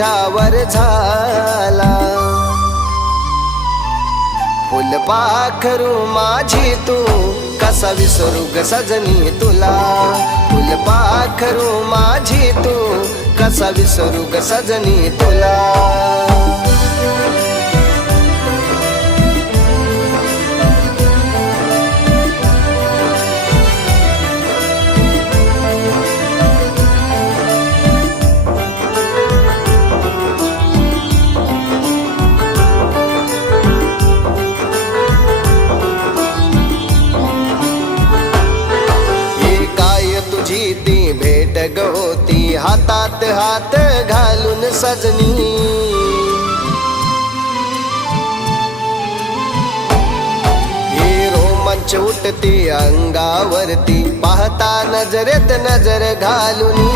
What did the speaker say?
तुझ्यावर झाला. फुलपाखरू माझी तू कसा विसरू ग सजनी तुला. फुलपाखरू माझी तू कसा विसरू ग सजनी तुला. ती भेट गहोती हातात हात घालून सजनी. ही रोमांच उठती अंगावरती पाहता नजरेत नजर घालून.